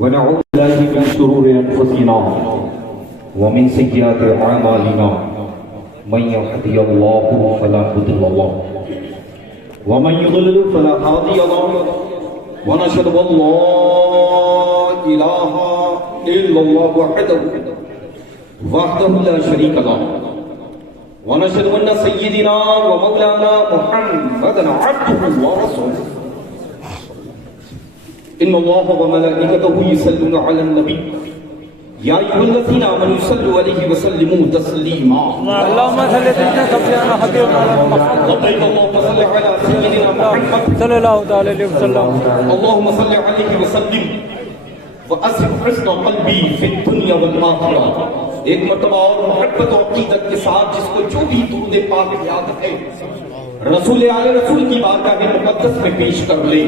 ونعوذ بالله من شرور انفسنا ومن سيئات اعمالنا من يهده الله فلا مضل له ومن يضلل فلا هادي له ونشهد ان لا اله الا الله وحده لا شريك له ونشهد ان سيدنا ومولانا محمدا عبده ورسوله ان الله وملائكته يصلون على النبي يا ايها الذين امنوا صلوا عليه وسلموا تسليما اللهم صل على سيدنا حبيبنا محمد لبيك اللهم صل على سيدنا محمد صلى الله عليه وسلم. اللهم صل عليه وسلم واسعد حسن قلبی فی الدنیا والآخرہ. ایک مرتبہ اور محبت و عقیدت کے ساتھ جس کو جو بھی درود پاک یاد ہے رسول اعلی رسول کی بارگاہ مقدس میں پیش کر لیں.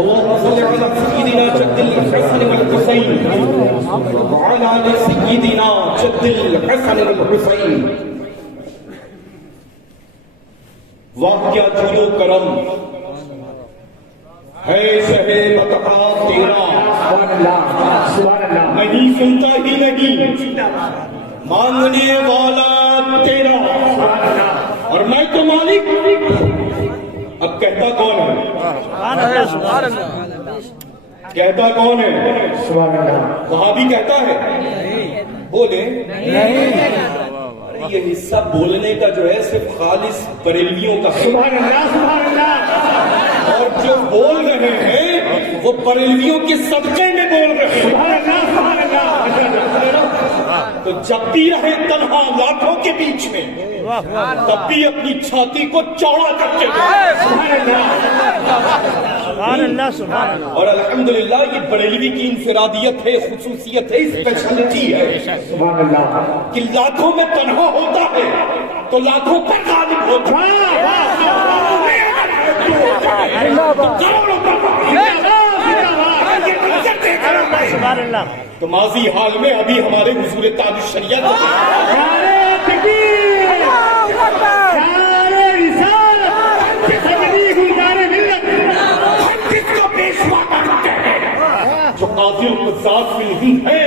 اللهم صل على سيدنا جد الحسن والحسين وعلى آل سيدنا جد الحسن والحسين. واہ کیا جود و کرم ہے شہ بطحا تیرا، نہیں سنتا ہی نہیں مانگنے والا تیرا، اور میں تو مالک. اب کہتا کون ہے؟ کہتا کون ہے؟ وہابی کہتا ہے؟ بولے یہ حصہ بولنے کا جو ہے صرف خالص بریلویوں کا ہے، اور جو بول رہے ہیں وہ بریلویوں کے صدقے میں بول رہے ہیں. تو جب بھی رہے تنہا لاکھوں کے بیچ میں تب بھی اپنی چھاتی کو چوڑا کر کے اور الحمدللہ یہ بریلوی کی انفرادیت ہے، خصوصیت ہے، اسپیشلٹی ہے کہ لاکھوں میں تنہا ہوتا ہے تو لاکھوں پر غالب ہوتا ہے. تو ماضی حال میں ابھی ہمارے حضور تاج الشریعت جو قاضی القضات فی الہند ہے،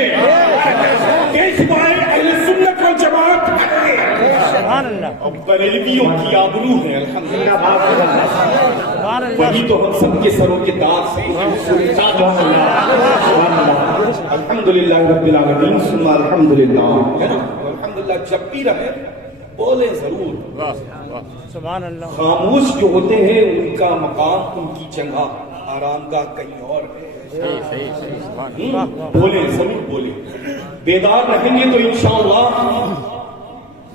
پیشوائے اہل سنت والجماعت ہے، اب بریلویوں کی آبرو ہے. الحمدللہ وہی تو ہم سب کے سروں کے داغ سے الحمدللہ رب العالمین ثم الحمدللہ ہے نا. الحمدللہ جب بھی رہے بولے ضرور. خاموش جو ہوتے ہیں ان کا مقام، ان کی جگہ آرام گاہ کہیں اور ہے. بولے ضرور بولے. بیدار رہیں گے تو انشاءاللہ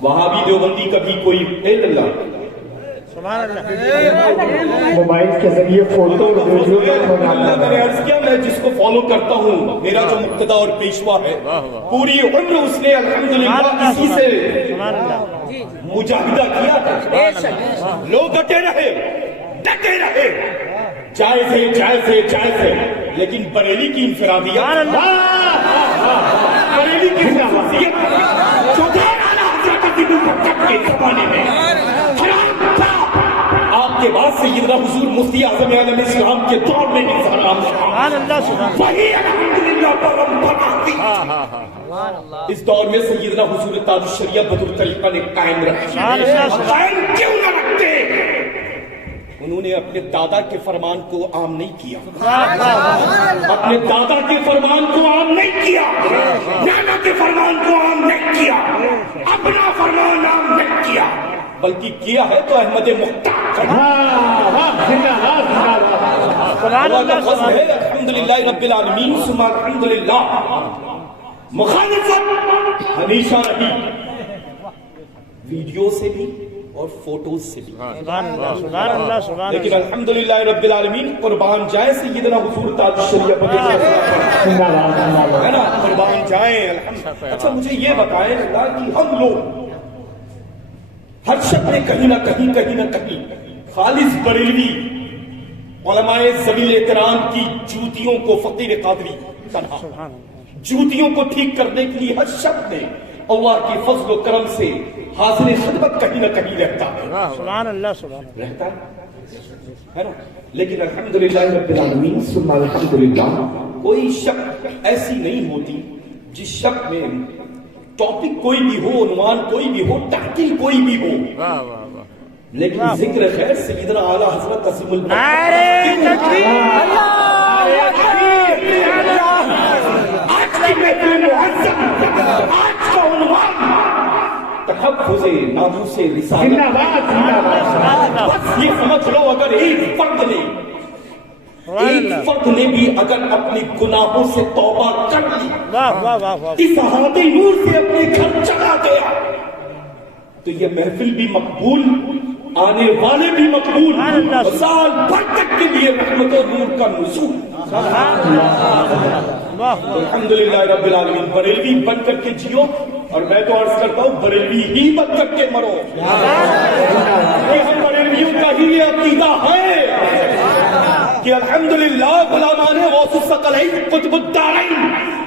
وہابی دیوبندی کبھی کوئی اللہ موبائل کے ذریعے فوٹو ویڈیو میں نے عرض کیا میں جس کو فالو کرتا ہوں میرا جو مقتدا اور پیشوا ہے پوری عمر اس نے الحمدللہ اسی سے مجاہدہ کیا ہے. لوگ ڈٹے رہے جائز ہے جائز ہے جائز ہے، لیکن بریلی کی انفرادیت، بریلی کی خصوصیت جو کے زمانے میں آپ کے بعد سیدنا حضور مفتی اعظم عالم اسلام کے دور میں وہی الحمدللہ اس دور میں سیدنا حضور تاج الشریعت بدر طریقہ نے قائم رکھا. قائم کیوں نہ رکھتے؟ انہوں نے اپنے دادا کے فرمان کو عام نہیں کیا، اپنے دادا کے فرمان کو عام نہیں کیا، نانا کے فرمان کو عام نہیں کیا، اپنا فرمان عام نہیں کیا، بلکہ کیا ہے تو احمد مختار الحمدللہ رب العالمین ثم الحمدللہ. مخالفت ہمیشہ رہی، ویڈیو سے بھی اور فوٹوز سے بھی، لیکن الحمدللہ رب العالمین قربان جائیں سیدنا حضور تاج الشریعت ہے نا، قربان جائیں. اچھا مجھے یہ بتائیں اللہ کہ ہم لوگ ہر شخص نے کہیں نہ کہیں خالص بریلوی علماء ذوی احترام کی جوتیوں کو، فقیر قادری تنہا جوتیوں کو ٹھیک کرنے کے لیے ہر شخص نے اللہ کی فضل و کرم سے حاضر خدمت کہیں نہ کہیں رہتا ہے، سبحان اللہ سبحان اللہ. رہتا ہے نا. لیکن الحمدللہ رب العالمین ثم الحمدللہ کوئی شک ایسی نہیں ہوتی جس شک میں ٹاپک کوئی بھی ہو، عنوان کوئی بھی ہو، ٹائٹل کوئی بھی ہو، واہ واہ واہ. لیکن ذکر خیر سیدنا اعلیٰ حضرت عظیم نعرہ تکبیر. آج کی محفل معظم، آج کا عنوان تحفظ ناموس رسالت. بس یہ سمجھ لو اگر ایک فرد نے بھی اگر اپنی گناہوں سے توبہ کر لی، واہ واہ واہ واہ. اس ہادی نور سے اپنے گھر چلا گیا، تو یہ محفل بھی مقبول، آنے والے بھی مقبول، سال بھر تک کے لیے رحمت و نور کا نزول. الحمدللہ رب العالمین. بریلوی بن کر کے جیو، اور میں تو عرض کرتا ہوں بریلوی ہی بن کر کے مرو. ہم بریلویوں کا ہی یہ عقیدہ ہے کہ الحمدللہ غلامان غوث الثقلین قطب الدارین،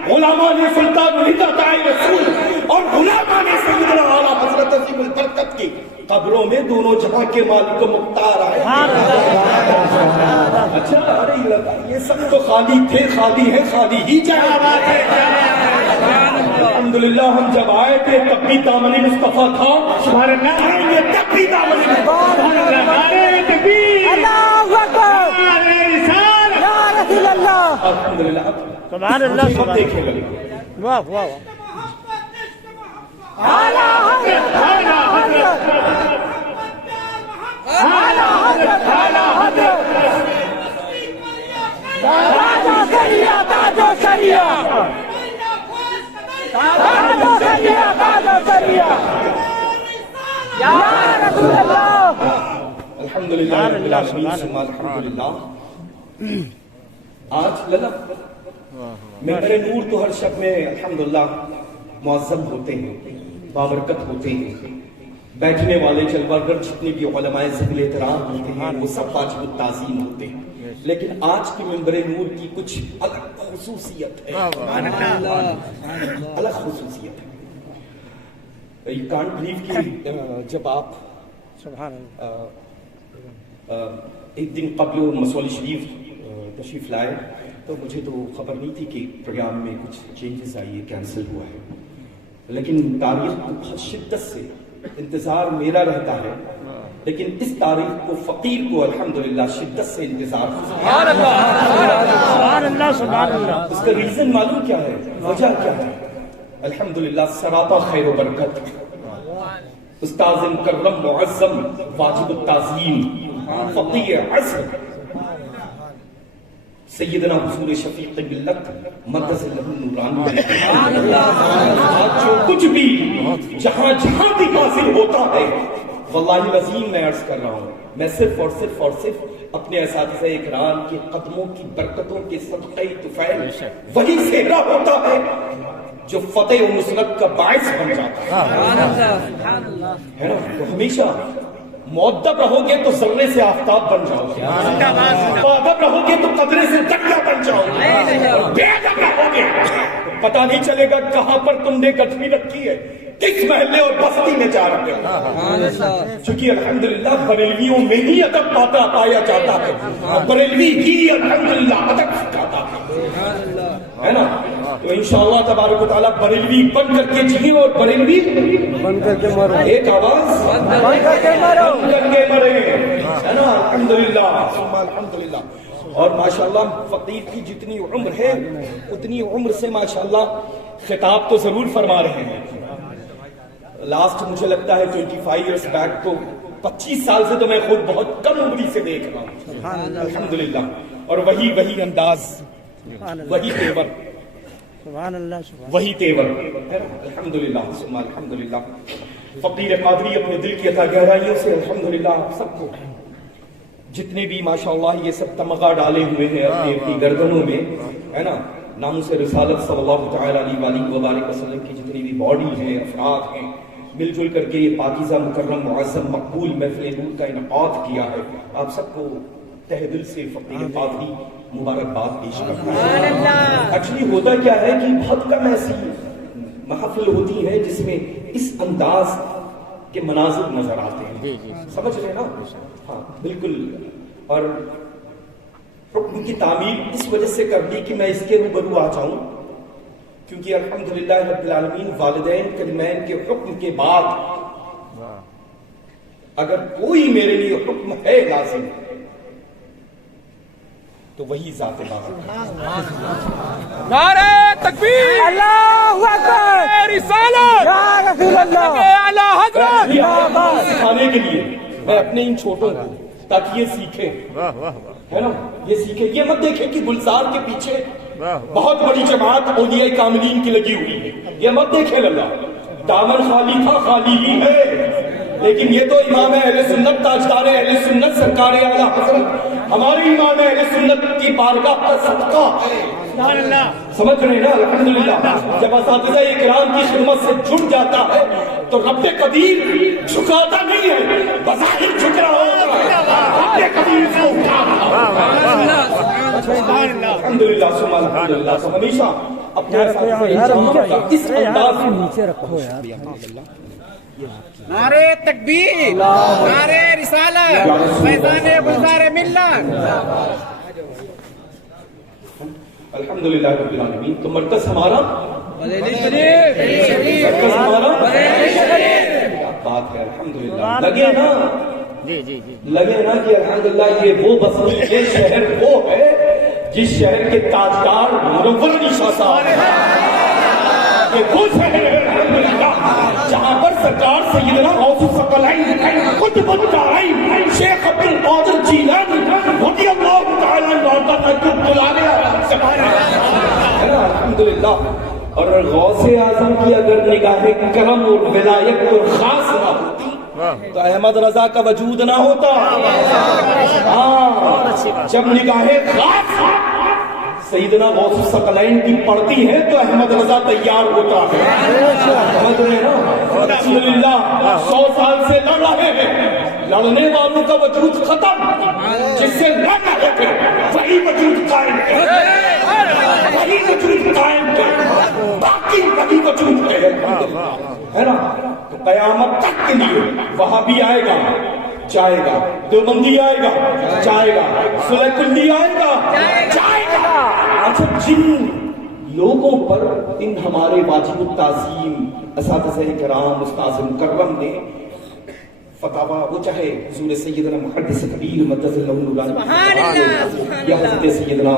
غلامان سلطان الہدایٰ رسول، اور غلامان سیدنا اعلیٰ حضرت عظیم البرکت کی قبروں میں دونوں جہاں کے مالک و مختار آئے. اچھا ارے یہ سب تو خالی تھے، خالی ہے، خالی ہی جائے. الحمدللہ ہم جب آئے تھے تب بھی دامن مصطفیٰ تھا، آئیں گے تب بھی دامن مصطفیٰ. الحمدللہ سبحان اللہ سب دیکھے گا. واہ واہ واہ. الحمدللہ رب العالمین ثم الحمدللہ. آج للہ ممبر نور تو ہر شب میں الحمدللہ معظم ہوتے ہیں، بابرکت ہوتے ہیں. بیٹھنے والے جلوگر جتنے بھی علماء ذوی احترام ہوتے ہیں وہ سب واجب التعظیم ہوتے ہیں. لیکن آج کی ممبر نور کی کچھ الگ خصوصیت ہے، الگ خصوصیت ہے. یو کانٹ بلیو کہ جب آپ سبحان اللہ. ایک دن قبل مسول شریف تشریف لائے تو مجھے تو خبر نہیں تھی کہ پروگرام میں کچھ چینجز آئی ہے، کینسل ہوا ہے. لیکن تاریخ کو بہت شدت سے انتظار میرا رہتا ہے، لیکن اس تاریخ کو فقیر کو الحمدللہ شدت سے انتظار. سبحان اللہ سبحان اللہ. اس کا ریزن معلوم کیا ہے، وجہ کیا ہے؟ الحمدللہ سراپا خیر و برکت، استاذ مکرم معظم واجب التعظیم فقیر عصر سیدنا حضور شفیق ملت مقدس نورانی. جو کچھ بھی جہاں جہاں بھی حاصل ہوتا ہے، واللہ العظیم میں عرض کر رہا ہوں، میں صرف اپنے اساتذہ اکرام کے قدموں کی برکتوں کے صدقہ طفیل وہی صحرا ہوتا ہے جو فتح و نصرت کا باعث بن جاتا ہے نا. تو ہمیشہ مؤدب رہو گے تو ذرے سے آفتاب بن جاؤ گے، مؤدب رہو گے تو قدرے سے دریا بن جاؤ گے، اور بے ادب رہو گے پتہ نہیں چلے گا کہاں پر تم نے گٹھی رکھی ہے، کس محلے اور بستی میں جا رکھے ہو. چونکہ الحمدللہ بریلویوں میں ہی ادب پایا جاتا ہے، اور بریلوی ہی الحمدللہ ادب سکھاتا ہے نا. تو انشاءاللہ تبارک و تعالیٰ بریلوی بن کر کے جیے اور بریلوی بن کر کے مرو. ایک آواز بن کر کے مرو. بن کر کے مرے ہے نا. الحمدللہ ثم الحمدللہ. اور ماشاءاللہ فقیر کی جتنی عمر ہے اتنی عمر سے ماشاءاللہ خطاب تو ضرور فرما رہے ہیں. لاسٹ مجھے لگتا ہے 25 ایئرس بیک تو 25 سال سے تو میں خود بہت کم عمری سے دیکھ رہا ہوں الحمدللہ. اور وہی انداز، وہی تیور، سبحان اللہ سبحان. وہی تیور الحمدللہ ثم الحمدللہ. فقیر قادری اپنے دل کی عطا گہرائیوں سے الحمدللہ آپ سب کو جتنے بھی ماشاءاللہ یہ سب تمغہ ڈالے ہوئے ہیں اپنی گردنوں میں ہے نا، ناموس رسالت صلی اللہ تعالی علیہ وآلہ وبارک وسلم کی جتنی بھی باڈی ہیں، افراد ہیں، مل جل کر کے یہ پاکیزہ مکرم معظم مقبول محفل نور کا انعقاد کیا ہے. آپ سب کو تہ دل سے فقیر قادری مبارکباد پیش کرتا ہے. ایکچولی ہوتا کیا ہے کہ بہت کم ایسی محفل ہوتی ہے جس میں اس انداز کے مناظر نظر آتے ہیں. سمجھ رہے ہیں نا؟ ہاں بالکل. اور حکم کی تعمیل اس وجہ سے کر دی کہ میں اس کے روبرو آ جاؤں، کیونکہ الحمدللہ رب العالمین والدین کریمین کے حکم کے بعد اگر کوئی میرے لیے حکم ہے لازم تو وہی ذات بابا. نعرہ تکبیر، اللہ اکبر، رسالت یا رسول اللہ، اعلی حضرت سکھانے کے لیے میں اپنے ان چھوٹوں کو، تاکہ یہ سیکھیں، ہے نا، یہ سیکھیں. یہ مت دیکھیں کہ گلزار کے پیچھے بہت بڑی جماعت اولیاء کاملین کی لگی ہوئی ہے. یہ مت دیکھیں اللہ، دامن خالی تھا خالی ہی ہے. لیکن یہ تو امام اہل سنت، تاجدار اہل سنت، سرکار اعلی حضرت ہمارے امام اہل سنت کی بارگاہ کا صدقہ ہے. سمجھ رہے ہیں نا؟ الحمدللہ جب اساتذہ اکرام کی خدمت سے جڑ جاتا ہے تو رب قدیر جھکاتا نہیں ہے، بظاہر جھک رہا ہوتا ہے، رب قدیر اس کو اٹھا رہا ہے. الحمدللہ ثم الحمدللہ. تو ہمیشہ اپنے اس انداز میں نیچے رکھو یار. نعرہ تکبیر، نعرہ رسالت، فیضان گلزار ملت. الحمدللہ رب العالمین. تو مرکز ہمارا بات ہے. الحمدللہ لگے نا، لگے نا کہ الحمدللہ یہ وہ بستی، یہ شہر وہ ہے جس شہر کے تاجدار منور علی شاہ صاحب، یہ وہ شہر ہے الحمدللہ جہاں پر سرکار سیدنا غوث الثقلین قطب الدارین شیخ عبد القادر جیلانی رضی اللہ تعالیٰ عنہ کا بلانے الحمدللہ. اور غوث اعظم کی اگر نگاہ کرم اور ولایت اور خاص نہ ہوتی تو احمد رضا کا وجود نہ ہوتا. جب نگاہ خاص سیدنا غوث الثقلین کی پڑتی ہے تو احمد رضا تیار ہوتا ہے. سمجھ رہے ہیں نا؟ الحمدللہ 100 سال سے لڑ رہے ہیں، لڑنے والوں کا وجود ختم، جس سے لڑ رہے تھے وہی وجود قائم ہے، وہی وجود قائم ہے، باقی وہی وجود ہے. ہے نا؟ تو قیامت تک کے لیے وہاں بھی آئے گا، جائے گا، دیوبندی آئے گا، جائے گا، سلح کلڈی آئے گا، جائے گا. اچھا جن لوگوں پر ان ہمارے واجب التعظیم اساتذہ کرام استاذ مکرم نے فتاوا، وہ چاہے حضور سیدنا محدث کبیر مدث اللہ نورانی یا حضرت سیدنا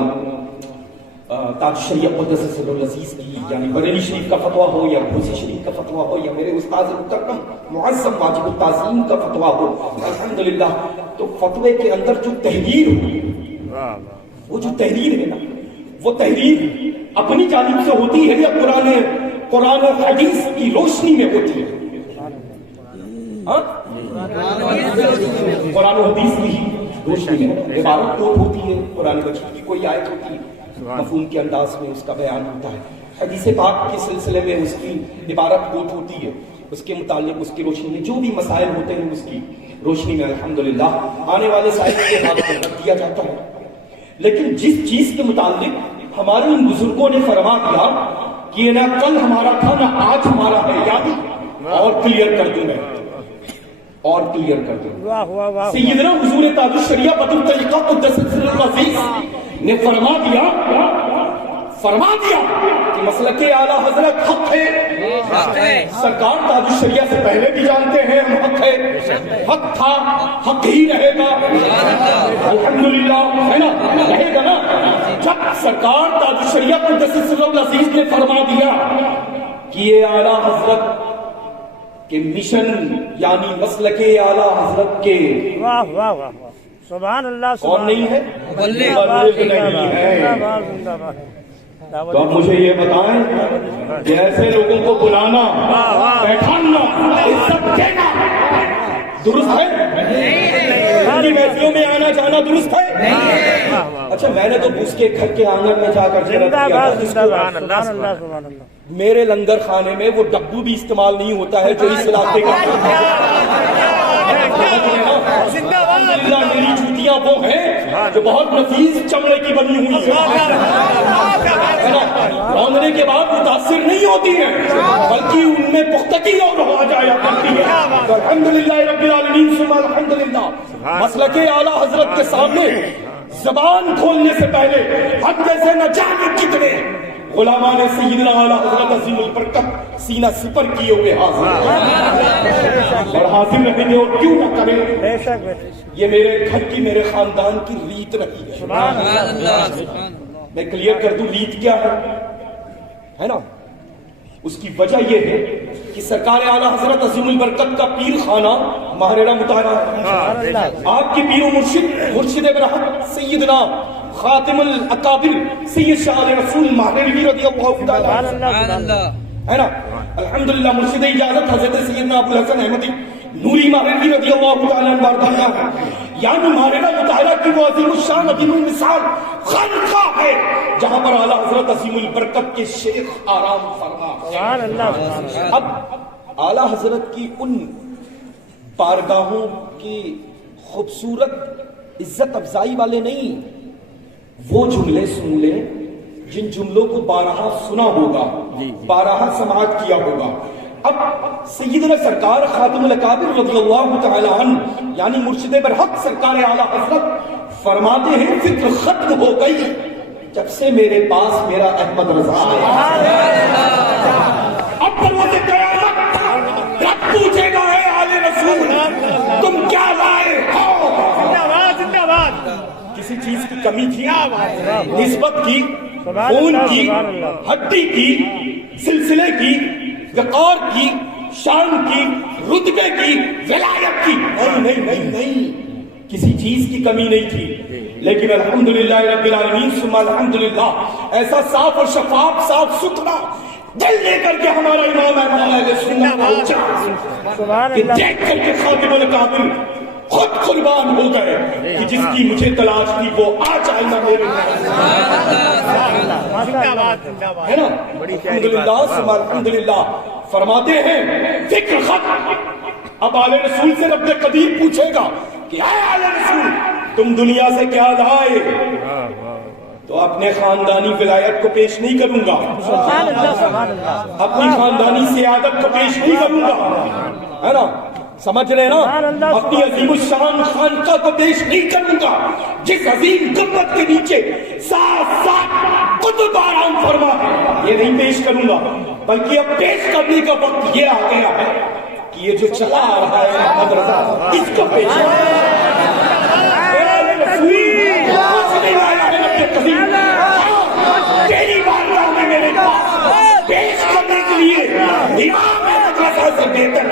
تاج شریعت قدس سر العزیز کی یعنی بریلی شریف کا فتویٰ ہو یا بھوسی شریف کا فتویٰ ہو یا میرے استاذ مکرم معظم واجب التعظیم کا فتویٰ ہو، الحمدللہ تو فتوے کے اندر جو تحریر ہو، وہ جو تحریر ہے نا، وہ تحریر اپنی جانب سے ہوتی ہے یا قرآن و حدیث کی روشنی میں ہوتی ہے؟ قرآن و حدیث کی روشنی میں عبارت کوٹ ہوتی ہے، قرآن مجید کی کوئی آیت ہوتی ہے، مفہوم کے انداز میں اس کا بیان ہوتا ہے. حدیث پاک کے سلسلے میں اس کی عبارت کوٹ ہوتی ہے، اس کے متعلق اس کی روشنی میں جو بھی مسائل ہوتے ہیں اس کی روشنی میں الحمدللہ آنے والے سائل کے ہاتھ پر رکھ دیا جاتا ہے. لیکن جس چیز کے متعلق ہمارے ان بزرگوں نے فرما دیا کہ یہ نہ کل ہمارا تھا نہ آج ہمارا ہے، یعنی اور کلیئر کر دوں میں، اور کلیئر کر دوں. سیدنا حضور تاج الشریعہ بدر الطریقہ قدس سر العزیز نے فرما دیا کہ مسلک اعلیٰ حضرت حق ہے. سرکار تاج الشریعہ سے پہلے بھی جانتے ہیں ہم حق ہے، حق تھا، حق ہی رہے گا، الحمدللہ ہے نا، رہے گا نا. جب سرکار تاج الشریعہ قدس سر العزیز نے فرما دیا کہ یہ اعلیٰ حضرت کے مشن یعنی مسلک اعلیٰ حضرت کے سبحان اللہ کون نہیں ہے؟ مبلغ نہیں ہے. تو اب مجھے یہ بتائیں کہ ایسے لوگوں کو بلانا، بیٹھانا، عزت دینا درست ہے؟ ان کی محفلوں میں آنا جانا درست ہے؟ اچھا میں نے تو اس کے گھر کے آنگن میں جا کر میرے لنگر خانے میں وہ ڈبو بھی استعمال نہیں ہوتا ہے جو اس علاقے کا. میری جوتیاں وہ ہیں جو بہت نفیس چمڑے کی بنی ہوئی ہے نا، رونگنے کے بعد متاثر نہیں ہوتی ہیں بلکہ ان میں پختگی اور ہو جایا کرتی ہے. تو الحمدللہ رب العالمین ثم الحمدللہ. مسلک اعلیٰ حضرت کے سامنے زبان کھولنے سے پہلے ہم جیسے نہ جانے کتنے غلامان سیدنا اعلیٰ حضرت عظیم البرکت سینہ سپر کیے ہوئے حاضر اور حاضر رہیں گے. اور کیوں نہ کریں، یہ میرے گھر کی، میرے خاندان کی ریت رہی ہے. میں کلیئر کر دوں ریت کیا ہے نا. اس کی وجہ یہ ہے کہ سرکار اعلیٰ حضرت عظیم البرکت کا پیر خانہ ماہرہ مطالعہ ہے. آپ کی پیر و مرشد برحق سیدنا خاتم الاکابر سید شاہ رسول ماہرہ رضی اللہ تعالی ہے نا. الحمدللہ مرشد اجازت حضرت سیدنا ابو الحسن احمدی نوری ماہرہ رضی اللہ تعالی عنہ. یعنی ماہرہ مطالعہ کی وہ عظیم الشان عظیم المثال خانقاہ ہے جہاں پر اعلیٰ حضرت عظیم البرکت کے شیخ آرام فرما. اب اعلیٰ حضرت کی ان بارگاہوں کی خوبصورت عزت افزائی والے نہیں، وہ جملے سن لیں جن جملوں کو بارہا سنا ہوگا، بارہا سماعت کیا ہوگا. اب سیدنا سرکار خاتم الاکابر رضی اللہ تعالی عنہ یعنی مرشد برحق سرکار اعلیٰ حضرت فرماتے ہیں فکر ختم ہو گئی جب سے میرے پاس میرا احمد رضا آیا. اب پروز قیامت رب پوچھے گا اے آل رسول تم کیا لائے ہو. کسی چیز کی کمی تھی، نسبت کی، خون کی، ہڈی کی، سلسلے کی، وقار کی، شان کی، رتبے کی، ولایت کی؟ نہیں نہیں نہیں، کسی چیز کی کمی نہیں تھی. لیکن الحمدللہ رب العالمین ثم الحمدللہ ایسا صاف اور شفاف، صاف ستھرا دل لے کر کے ہمارا امام اہل سنت پہنچا کہ دیکھ کر کے خاتم الاکابر خود قربان ہو گئے کہ جس کی مجھے تلاش تھی وہ آ جائے نہ میرے ہے نا. الحمدللہ ثم الحمدللہ. فرماتے ہیں فکر ختم. اب آل رسول سے رب قدیر پوچھے گا کہ اے آل رسول تم دنیا سے کیا لائے؟ تو اپنے خاندانی ولایت کو پیش نہیں کروں گا، اپنی خاندانی سیادت کو پیش نہیں کروں گا، ہے نا، سمجھ رہے نا، اپنی عظیم الشان خانقاہ کو پیش نہیں کروں گا جس عظیم گنبد کے نیچے ساتھ ساتھ قطب آرام فرما ہے. یہ نہیں پیش کروں گا، بلکہ اب پیش کرنے کا وقت یہ آ گیا ہے کہ یہ جو چلا آ رہا ہے احمد رضا اس کو پیش تیری بارگاہ میں میرے پاس پیش کرنے کے لیے امام احمد رضا سے بہتر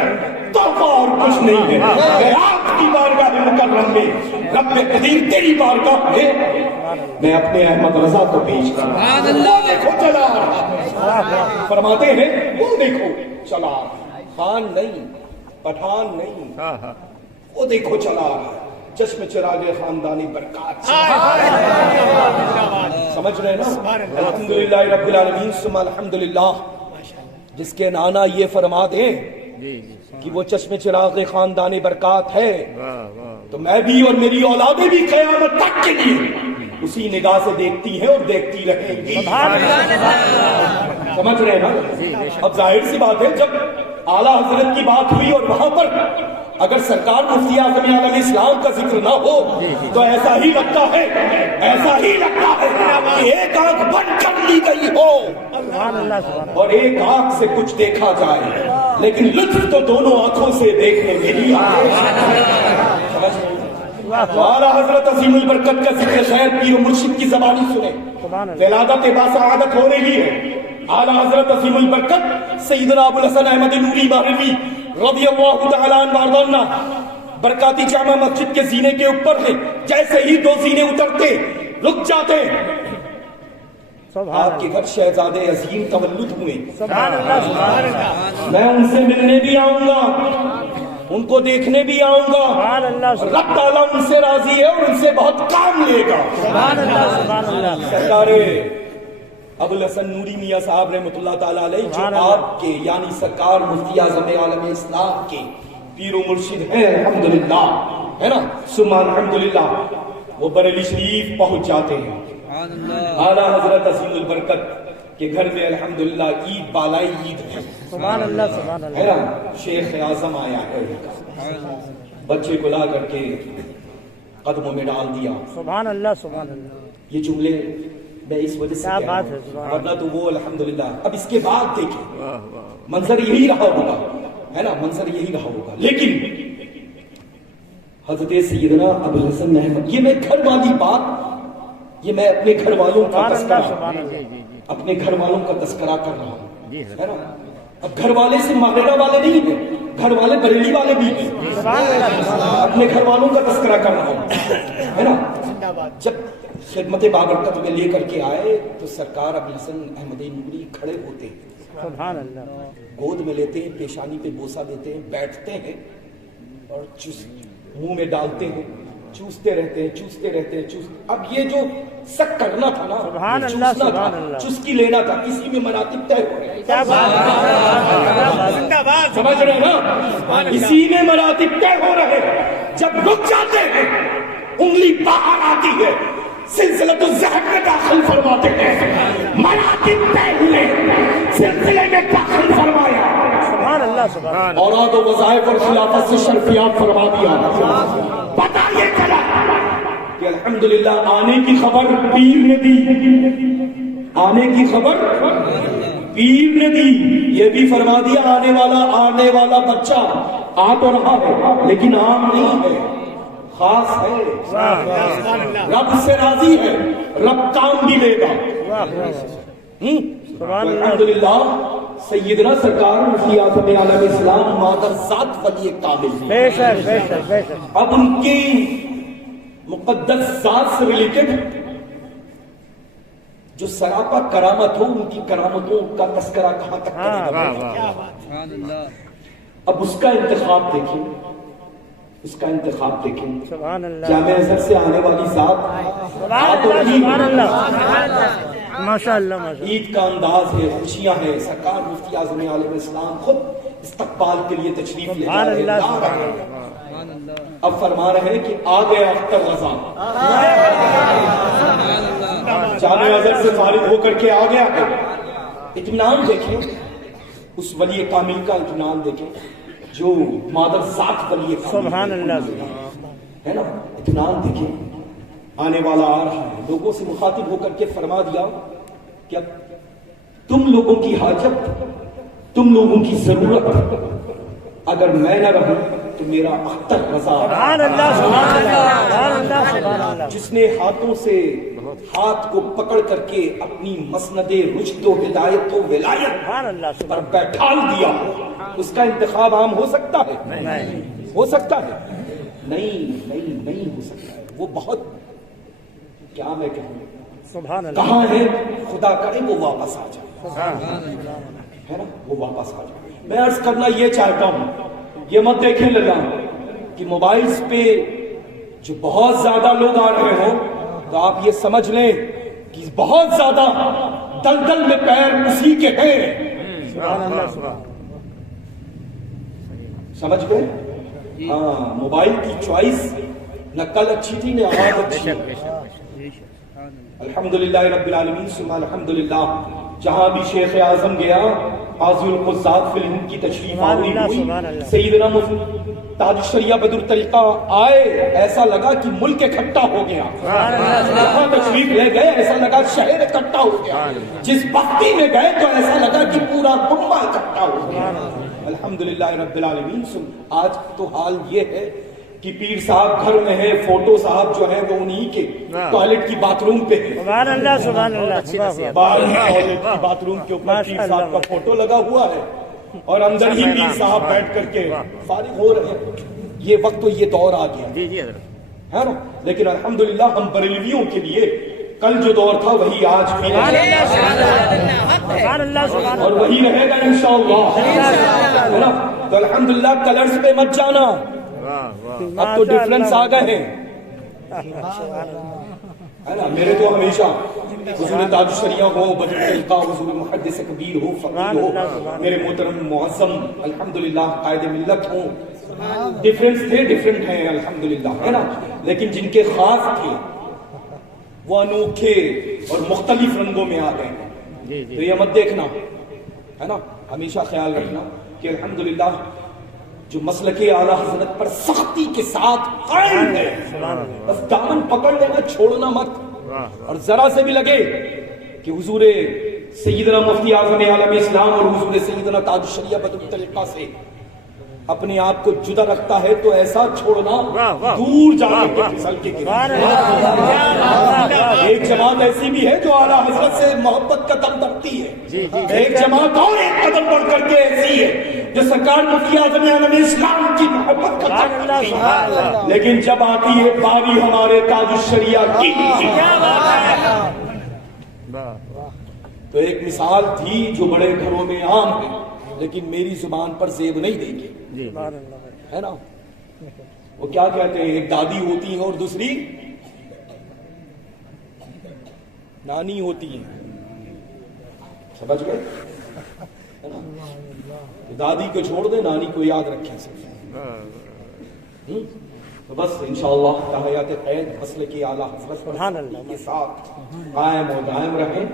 تحفہ اور کچھ نہیں ہے. میں آپ کی بارگاہ مکرم میں رب قدیر تیری بارگاہ میں میں اپنے احمد رضا کو پیش کر رہا ہوں. وہ دیکھو چلا آ رہا. فرماتے ہیں وہ دیکھو چلا آ رہا. خان نہیں، پٹھان نہیں، وہ دیکھو چلا آ رہا ہے. چشم چراغ خاندانی برکات سمجھ رہے نا. الحمدللہ رب العالمین ثم الحمدللہ. جس کے نانا یہ فرما دیں کہ وہ چشم چراغ خاندانی برکات ہے تو میں بھی اور میری اولادیں بھی قیامت تک کے لیے اسی نگاہ سے دیکھتی ہیں اور دیکھتی رہیں گی. سمجھ رہے ہیں نا. اب ظاہر سی بات ہے جب اعلیٰ حضرت کی بات ہوئی اور وہاں پر اگر سرکار مفتی اعظم عالم اسلام کا ذکر نہ ہو تو ایسا ہی لگتا ہے کہ ایک آنکھ بند کر لی گئی ہو اور ایک آنکھ سے کچھ دیکھا جائے، لیکن لطف تو دونوں آنکھوں سے دیکھنے میں ہی اعلیٰ حضرت عظیم البرکت کا ذکر خیر پیر و مرشد کی زبانی سنیں. ولادت باسعادت ہو رہی ہے. اعلیٰ حضرت عظیم البرکت سیدنا ابو الحسن احمد نوری مغربی رضی اللہ تعالیٰ عنہ برکاتی جامع مسجد کے زینے کے اوپر تھے. جیسے ہی دو زینے اترتے رک جاتے. آپ کے گھر شہزادے عظیم تولد ہوئے. میں ان سے ملنے بھی آؤں گا، ان کو دیکھنے بھی آؤں گا. رب تعالیٰ ان سے راضی ہے اور ان سے بہت کام لے گا. سرکار ابو الحسن نوری میاں صاحب رحمۃ اللہ تعالیٰ علیہ جو آپ کے یعنی سرکار مفتی اعظم عالم اسلام کے پیر و مرشد ہیں الحمدللہ، ہے نا، ثم الحمدللہ. وہ بریلی شریف پہنچ جاتے ہیں. اعلیٰ حضرت عظیم البرکت کے گھر میں الحمدللہ عید بالائی عید ہے. سبحان اللہ سبحان ہے اللہ. نا, شیخ اعظم آیا ہے, بچے کو لا کر کے قدموں میں ڈال دیا. سبحان اللہ سبحان اللہ. یہ جملے میں اس وجہ سے کیا کہہ رہا بات ہے, ہوں, سبحان ورنہ تو وہ الحمدللہ. اب اس کے بعد دیکھیں منظر یہی رہا ہوگا, ہے نا, منظر یہی رہا ہوگا. لیکن حضرت سیدنا ابوالحسن احمد, یہ میں گھر والی بات, یہ میں اپنے گھر والوں کا سبحان اللہ تذکرہ, سبحان اللہ. اپنے گھر والوں کا تذکرہ کر رہا ہوں, ہے نا. اب گھر والے سے ماہرہ والے نہیں ہیں, گھر والے بریلی والے بھی ہیں. اپنے گھر والوں کا تذکرہ کر رہا ہوں, ہے نا. جب خدمت بابرکت میں لے کر کے آئے تو سرکار ابوالحسن احمد نوری کھڑے ہوتے ہیں, سبحان اللہ. گود میں لیتے ہیں, پیشانی پہ بوسہ دیتے ہیں, بیٹھتے ہیں اور منہ میں ڈالتے ہیں, چوستے رہتے ہیں, چوستے رہتے ہیں. اب یہ جو سک کرنا تھا نا, سبحان اللہ, چوسنا سبحان تھا, اللہ. چسکی لینا تھا, اسی میں مراتب طے ہو رہے ہیں. کیا بات ہے. سمجھ رہے ہیں نا, اسی میں مراتب طے ہو رہے ہیں. جب رک جاتے ہیں انگلی باہر آتی ہے, سلسلۃ الذہب میں داخل فرماتے ہیں. مراتب طے ہوئے, سلسلے میں داخل فرمایا, سبحان اللہ سبحان اللہ. اوراد و وظائف اور خلافت سے شرفیاب فرما دیا. پتہ یہ چلا کہ الحمدللہ آنے کی خبر پیر نے دی, آنے کی خبر پیر نے دی. یہ بھی فرما دیا آنے والا بچہ آ تو رہا ہے لیکن عام نہیں ہے, خاص ہے, رب سے راضی ہے, رب کام بھی لے گا. الحمدللہ سیدنا سرکار مفتی اعظم عالم اسلام مادر ذات ولی کامل, بے شک بے شک بے شک. اب ان کی مقدس ذات سے ریلیٹڈ جو سراپا کرامت ہو, ان کی کرامتوں کا تذکرہ کہاں تک کرے گا. اب اس کا انتخاب دیکھیں, اس کا انتخاب دیکھیں. سبحان اللہ جامع ازہر سے آنے والی ذات سبحان تو اللہ رہی سبحان ہے. اللہ. ماشاء اللہ ماشاء عید کا انداز ہے, خوشیاں ہیں. سرکار مفتی اعظم عالم اسلام خود استقبال کے لیے تشریف لے جا رہے ہیں, لا رہے ہیں. اب فرما رہے ہیں کہ آ گیا اختر رضا, جامع ازہر سے فارغ ہو کر کے آ گیا ہے. اطمینان دیکھیں, اس ولی کامل کا اطمینان دیکھیں جو مادر ذات ولی کامل سبحان اللہ ہے نا. اطمینان دیکھیں, آنے والا آ رہا ہے. لوگوں سے مخاطب ہو کر کے فرما دیا کہ اب تم لوگوں کی حاجت, تم لوگوں کی ضرورت اگر میں نہ رہوں تو میرا اختر رضا. سبحان اللہ سبحان اللہ سبحان اللہ سبحان اللہ. جس نے ہاتھوں سے ہاتھ کو پکڑ کر کے اپنی مسند رشد و ہدایت و ولایت سبحان اللہ پر بیٹھال دیا, اس کا انتخاب عام ہو سکتا ہے؟ نہیں ہو سکتا ہے؟ نہیں ہو سکتا ہے. وہ بہت, کیا میں کہوں, سبحان اللہ. کہاں ہے, خدا کرے وہ واپس آ جائے, ہے نا, وہ واپس آ جائے. میں عرض کرنا یہ چاہتا ہوں, یہ مت دیکھیں لگا کہ موبائلز پہ جو بہت زیادہ لوگ آ رہے ہوں تو آپ یہ سمجھ لیں کہ بہت زیادہ دلدل میں پیر اسی کے ہیں. سبحان اللہ سبحان سمجھ گئے؟ ہاں, موبائل کی چوائس نہ کل اچھی تھی نہ آواز اچھی. الحمدللہ رب العالمین ثم الحمدللہ. جہاں بھی شیخ اعظم گیا, قاضی القضات فی الہند کی تشریف آوری ہوئی, سیدنا تاج الشریعہ بدر طریقہ آئے, ایسا لگا کہ ملک اکٹھا ہو گیا. جہاں تشریف لے گئے ایسا لگا شہر اکٹھا ہو گیا. جس بستی میں گئے تو ایسا لگا کہ پورا کنبہ اکٹھا ہو گیا. الحمدللہ رب العالمین. آج تو حال یہ ہے کہ پیر صاحب گھر میں ہے, فوٹو صاحب جو ہے وہ انہی کے ٹوائلٹ کی باتھ روم پہ ہے. سبحان اللہ سبحان اللہ. باہر ٹوائلٹ کی باتھ روم کے اوپر پیر صاحب کا فوٹو لگا ہوا ہے اور اندر ہی پیر صاحب بیٹھ کر کے فارغ ہو رہے ہیں. یہ وقت تو یہ دور آ گیا ہے نا. لیکن الحمدللہ ہم بریلویوں کے لیے کل جو دور تھا وہی آج بھی اور وہی رہے گا انشاءاللہ, ہے نا. تو الحمدللہ کلرز پہ مت جانا, اب تو ڈیفرنس آ گئے ہیں, ہے نا. میرے تو ہمیشہ حضور تاج الشریعہ ہو, بدر طریقہ, حضور محدث کبیر ہو, فقیر ہو, میرے محترم معظم الحمدللہ قائد ملت ہوں, ڈیفرنس تھے, ڈیفرنٹ ہیں الحمدللہ, ہے نا. لیکن جن کے خاص تھے وہ انوکھے اور مختلف رنگوں میں آ گئے ہیں. تو یہ مت دیکھنا ہے نا, ہمیشہ خیال رکھنا کہ الحمدللہ جو مسلک اعلیٰ حضرت پر سختی کے ساتھ قائم ہے, بس دامن پکڑ لینا, چھوڑنا مت. اور ذرا سے بھی لگے کہ حضور سیدنا مفتی اعظم عالم اسلام اور حضور سیدنا تاج الشریعہ بدر الطریقہ سے اپنے آپ کو جدا رکھتا ہے تو ایسا چھوڑنا دور جانے کے پھسل کے گرے. ایک جماعت ایسی بھی ہے جو اعلیٰ حضرت سے محبت کا دم رکھتی ہے, ایک جماعت اور ایک قدم بڑھ کر کے ایسی ہے جو سرکار مفتی اعظم عالم اسلام کی محبت کا دم رکھتی ہے. لیکن جب آتی ہے باری ہمارے تاج الشریعہ کی, تو ایک مثال تھی جو بڑے گھروں میں عام ہے لیکن میری زبان پر زیب نہیں دیں گے, ہے نا. وہ کیا کہتے ہیں, ایک دادی ہوتی ہے اور دوسری نانی ہوتی ہے, سمجھ گئے, ہے نا. دادی کو چھوڑ دے, نانی کو یاد رکھیں صرف. تو بس انشاءاللہ تحیات قید مسلک اعلیٰ حضرت کے ساتھ قائم و دائم رہیں.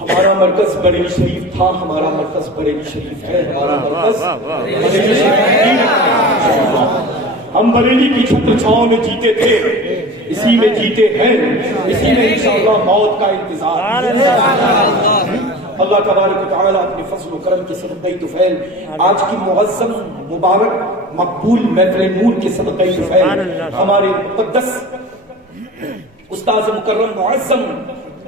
ہمارا مرکز بریلی شریف تھا, ہمارا مرکز بریلی شریف ہے, ہمارا مرکز بریلی شریف ہے. ہم بریلی کی چھتر چھاؤں میں جیتے تھے, اسی میں جیتے ہیں, اسی میں انشاءاللہ موت کا انتظار. اللہ تبارک و تعالیٰ اپنے فضل و کرم کے صدقہ طفیل آج کی معظم مبارک مقبول محفل نور کے صدقہ طفیل ہمارے مقدس استاذ مکرم معظم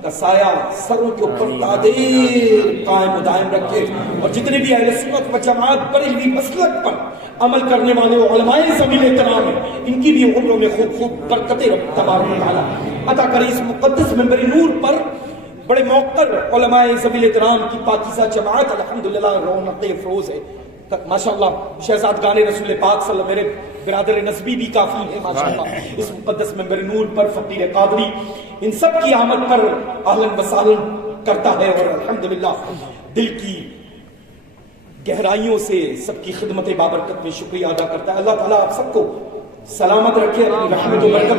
کا سایہ سروں کے اوپر تادیر قائم و دائم رکھے, اور جتنے بھی اہل سنت و جماعت بریلوی مسلک پر عمل کرنے والے علماء ذویل احترام ہیں, ان کی بھی عمروں میں خوب خوب برکتیں رب تبارک و تعالیٰ عطا کرے. اس مقدس منبر نور پر بڑے موقر علماء ذویل احترام کی پاکیزہ جماعت الحمدللہ رونق افروز ہے ماشاءاللہ. شہزادگان رسول پاک صلی اللہ, میرے برادر نسبی بھی کافی ہیں ماشاءاللہ اس مقدس منبر نور پر. فقیر قادری ان سب کی آمد پر اہلاً و سہلاً کرتا ہے, اور الحمدللہ دل کی گہرائیوں سے سب کی خدمت بابرکت میں شکریہ ادا کرتا ہے. اللہ تعالیٰ آپ سب کو سلامت رکھے, اپنی رحمت و برکت